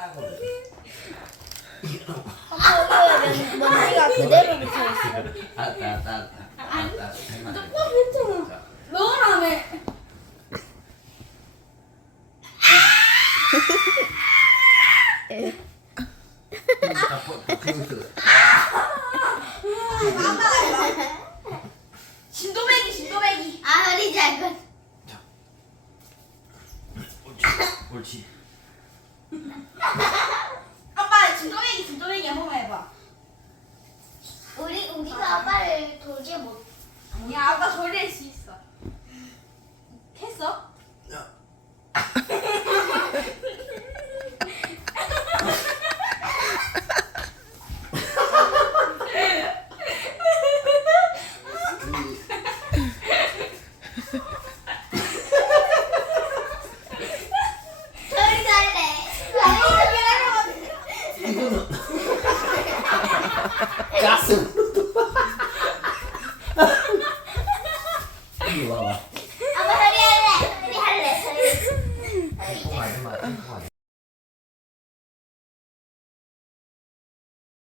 왜 먼지가 그대로 붙어 있어? 알았다, 알았다, 알았다. 알았다. 할만 해. 괜찮아. 있어. 진도배기 진도배기. 아 허리 작은. 옳지, 옳지. 아빠 진도배기 진도배기 한 번만 해봐. 우리 우리가 아빠를 돌게 못. 아니야 아빠 저리할 수 있어. 가스. 이리